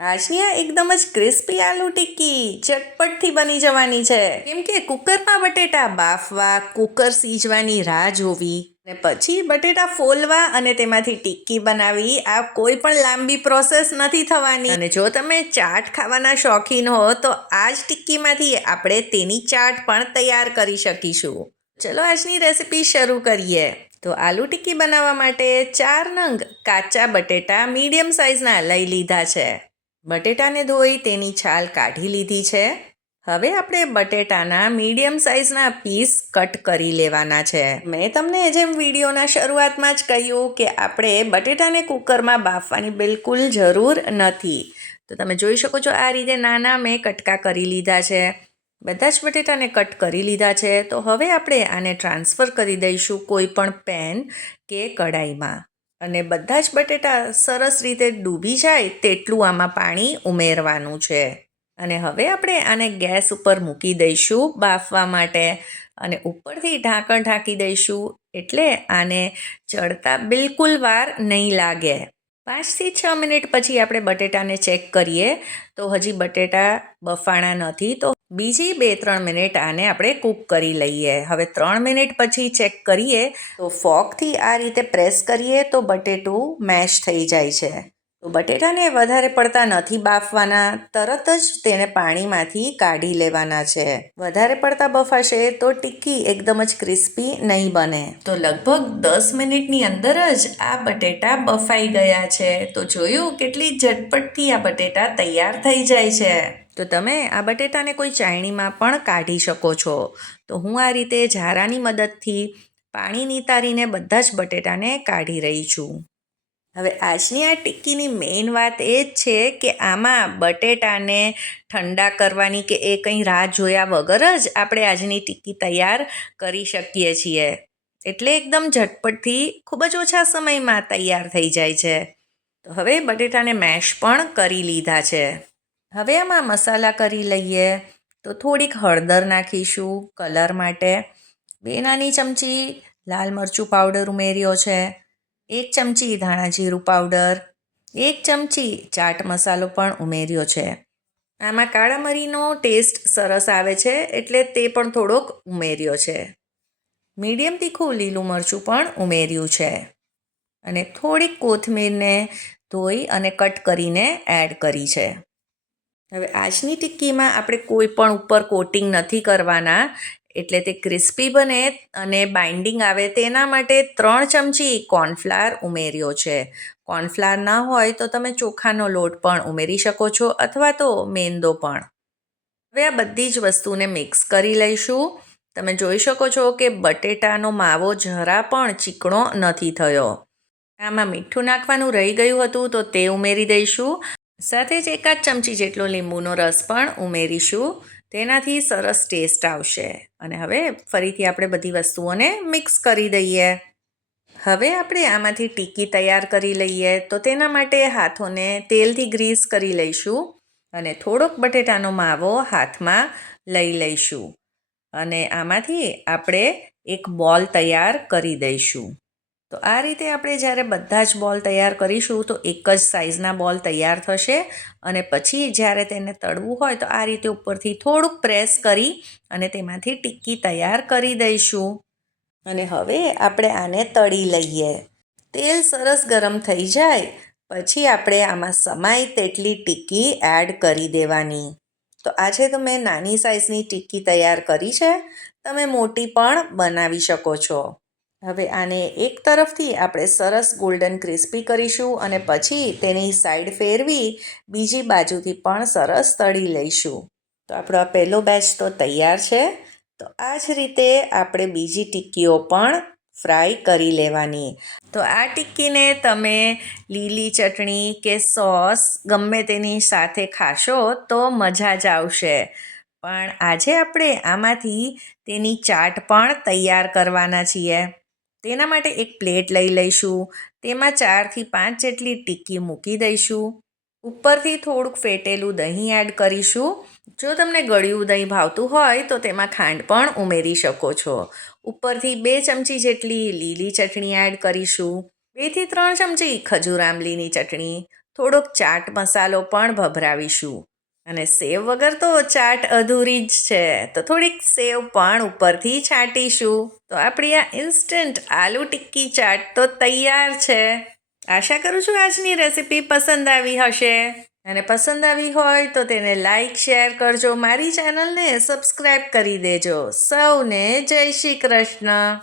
આજની આ એકદમ જ ક્રિસ્પી આલુ ટિક્કી ઝટપટથી બની જવાની છે. કેમ કે કુકરમાં બટેટા બાફવા, કુકર સીજવાની રાહ જોવી અને પછી બટેટા ફોલવા અને તેમાંથી ટિક્કી બનાવી, આ કોઈ પણ લાંબી પ્રોસેસ નથી થવાની. અને જો તમે ચાટ ખાવાના શોખીન હો તો આ જ ટિક્કીમાંથી આપણે તેની ચાટ પણ તૈયાર કરી શકીશું. ચલો આજની રેસીપી શરૂ કરીએ. તો આલુ ટિક્કી બનાવવા માટે 4 નંગ કાચા બટેટા મીડિયમ સાઇઝના લઈ લીધા છે. બટેટાને ધોઈ તેની છાલ કાઢી લીધી છે. હવે આપણે બટેટાના મીડિયમ સાઇઝના પીસ કટ કરી લેવાના છે. મેં તમને જેમ વિડીયોના શરૂઆતમાં જ કહ્યું કે આપણે બટેટાને કુકરમાં બાફવાની બિલકુલ જરૂર નથી. તો તમે જોઈ શકો છો આ રીતે નાના મેં કટકા કરી લીધા છે. બધા જ બટેટાને કટ કરી લીધા છે. તો હવે આપણે આને ટ્રાન્સફર કરી દઈશું કોઈ પણ પેન કે કઢાઈમાં. અને બધા જ બટેટા સરસ રીતે ડૂબી જાય તેટલું આમાં પાણી ઉમેરવાનું છે. અને હવે આપણે આને ગેસ ઉપર મૂકી દઈશું બાફવા માટે અને ઉપરથી ઢાંકણ ઢાંકી દઈશું, એટલે આને ચડતા બિલકુલ વાર નહીં લાગે. 5 થી 6 મિનિટ પછી આપણે બટેટાને ચેક કરીએ તો હજી બટેટા બફાણા નથી, તો બીજી 2-3 મિનિટ આને આપણે કૂક કરી લઈએ. હવે 3 મિનિટ પછી ચેક કરીએ તો ફોર્કથી આ રીતે પ્રેસ કરીએ તો બટેટું મેશ થઈ જાય છે. તો બટેટાને વધારે પડતા નથી બાફવાના, તરત જ તેને પાણીમાંથી કાઢી લેવાના છે. વધારે પડતા બફાશે તો ટિક્કી એકદમ જ ક્રિસ્પી નહીં બને. તો લગભગ 10 મિનિટની અંદર જ આ બટેટા બફાઈ ગયા છે. તો જોયું કેટલી ઝટપટથી આ બટેટા તૈયાર થઈ જાય છે. તો તમે આ બટેટાને કોઈ ચાયણીમાં પણ કાઢી શકો છો. તો હું આ રીતે ઝારાની મદદથી પાણી નિતારીને બધા જ બટેટાને કાઢી રહી છું. હવે આજની આ ટિક્કીની મેઇન વાત એ જ છે કે આમાં બટેટાને ઠંડા કરવાની કે એ કંઈ રાહ જોયા વગર જ આપણે આજની ટિક્કી તૈયાર કરી શકીએ છીએ. એટલે એકદમ ઝટપટથી ખૂબ જ ઓછા સમયમાં તૈયાર થઈ જાય છે. તો હવે બટેટાને મેશ પણ કરી લીધા છે. હવે આમાં મસાલા કરી લઈએ. તો થોડીક હળદર નાખીશું કલર માટે. 2 નાની ચમચી લાલ મરચું પાવડર ઉમેર્યો છે. 1 ચમચી ધાણા જીરું પાવડર, 1 ચમચી ચાટ મસાલો પણ ઉમેર્યો છે. આમાં કાળા મરીનો ટેસ્ટ સરસ આવે છે એટલે તે પણ થોડોક ઉમેર્યો છે. મીડિયમ તીખું લીલું મરચું પણ ઉમેર્યું છે. અને થોડીક કોથમીરને ધોઈ અને કટ કરીને એડ કરી છે. હવે આજની ટિક્કીમાં આપણે કોઈ પણ ઉપર કોટિંગ નથી કરવાના, એટલે તે ક્રિસ્પી બને અને બાઇન્ડિંગ આવે તેના માટે 3 ચમચી કોર્નફ્લાવર ઉમેર્યો છે. કોર્નફ્લાવર ના હોય તો તમે ચોખાનો લોટ પણ ઉમેરી શકો છો અથવા તો મેંદો પણ. હવે આ બધી જ વસ્તુને મિક્સ કરી લઈશું. તમે જોઈ શકો છો કે બટેટાનો માવો જરા પણ ચીકણો નથી થયો. આમાં મીઠું નાખવાનું રહી ગયું હતું તો તે ઉમેરી દઈશું. સાથે જ 1 ચમચી જેટલો લીંબુનો રસ પણ ઉમેરીશું. તેનાથી સરસ ટેસ્ટ આવશે. અને હવે ફરીથી આપણે બધી વસ્તુઓને મિક્સ કરી દઈએ. હવે આપણે આમાંથી ટિક્કી તૈયાર કરી લઈએ. તો તેના માટે હાથોને તેલથી ગ્રીસ કરી લઈશું અને થોડોક બટેટાનો માવો હાથમાં લઈ લઈશું. અને આમાંથી આપણે એક બોલ તૈયાર કરી દઈશું. તો આ રીતે આપણે જ્યારે બધા જ બોલ તૈયાર કરીશું તો એક જ સાઇઝના બોલ તૈયાર થશે. અને પછી જ્યારે તેને તળવું હોય તો આ રીતે ઉપરથી થોડુંક પ્રેસ કરી અને તેમાંથી ટિક્કી તૈયાર કરી દઈશું. અને હવે આપણે આને તળી લઈએ. તેલ સરસ ગરમ થઈ જાય પછી આપણે આમાં સમાય તેટલી ટિક્કી એડ કરી દેવાની. તો આજે તો મેં નાની સાઇઝની ટિક્કી તૈયાર કરી છે. તમે મોટી પણ બનાવી શકો છો. હવે આને એક તરફથી આપણે સરસ ગોલ્ડન ક્રિસ્પી કરીશું અને પછી તેની સાઈડ ફેરવી બીજી બાજુથી પણ સરસ તળી લઈશું. તો આપણો આ પહેલો બેચ તો તૈયાર છે. તો આ જ રીતે આપણે બીજી ટિક્કીઓ પણ ફ્રાય કરી લેવાની. તો આ ટિક્કીને તમે લીલી ચટણી કે સોસ ગમે તેની સાથે ખાશો તો મજા જ આવશે. પણ આજે આપણે આમાંથી તેની ચાટ પણ તૈયાર કરવાના છીએ. તેના માટે એક પ્લેટ લઈ લઈશું. તેમાં 4થી 5 જેટલી ટિક્કી મૂકી દઈશું. ઉપરથી થોડુંક ફેટેલું દહીં એડ કરીશું. જો તમને ગળ્યું દહીં ભાવતું હોય તો તેમાં ખાંડ પણ ઉમેરી શકો છો. ઉપરથી 2 ચમચી જેટલી લીલી ચટણી એડ કરીશું. 2 થી 3 ચમચી ખજૂર આમલીની ચટણી, થોડોક ચાટ મસાલો પણ ભભરાવીશું. અને સેવ વગર તો ચાટ અધૂરી જ છે, તો થોડીક સેવ પણ ઉપરથી છાંટીશું. તો આપણી આ ઇન્સ્ટન્ટ આલુ ટિક્કી ચાટ તો તૈયાર છે. આશા કરું છું આજની રેસીપી પસંદ આવી હશે. અને પસંદ આવી હોય તો તેને લાઈક શેર કરજો, મારી ચેનલને સબસ્ક્રાઈબ કરી દેજો. સૌને જય શ્રી કૃષ્ણ.